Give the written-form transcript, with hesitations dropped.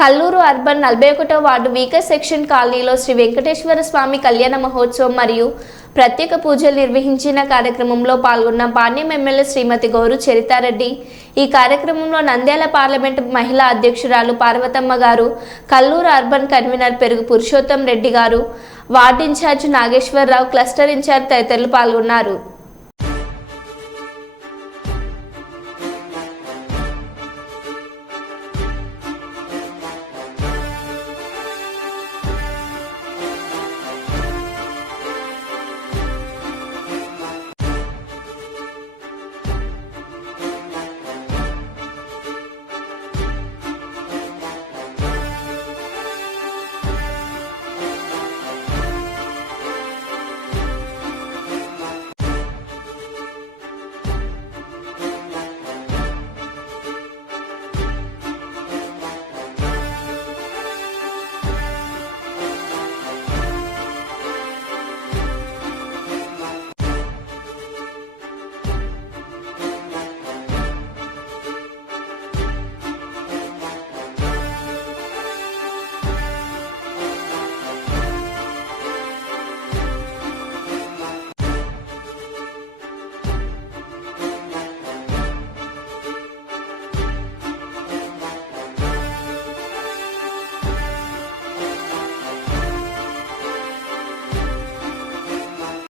Kalluru urban 41వ ward weaker section కాలనీలో శ్రీ వెంకటేశ్వర స్వామి కళ్యాణ మహోత్సవం మరియు ప్రత్యేక పూజలు నిర్వహించిన కార్యక్రమంలో పాల్గొన్న పాణ్యం ఎమ్మెల్యే శ్రీమతి గౌరు చరితారెడ్డి. ఈ కార్యక్రమంలో నంద్యాల పార్లమెంటు మహిళా అధ్యక్షురాలు పార్వతమ్మ గారు, కల్లూరు అర్బన్ కన్వీనర్ పెరుగు పురుషోత్తం రెడ్డి గారు, ward incharge Nageswararao, cluster incharge తదితరులు పాల్గొన్నారు.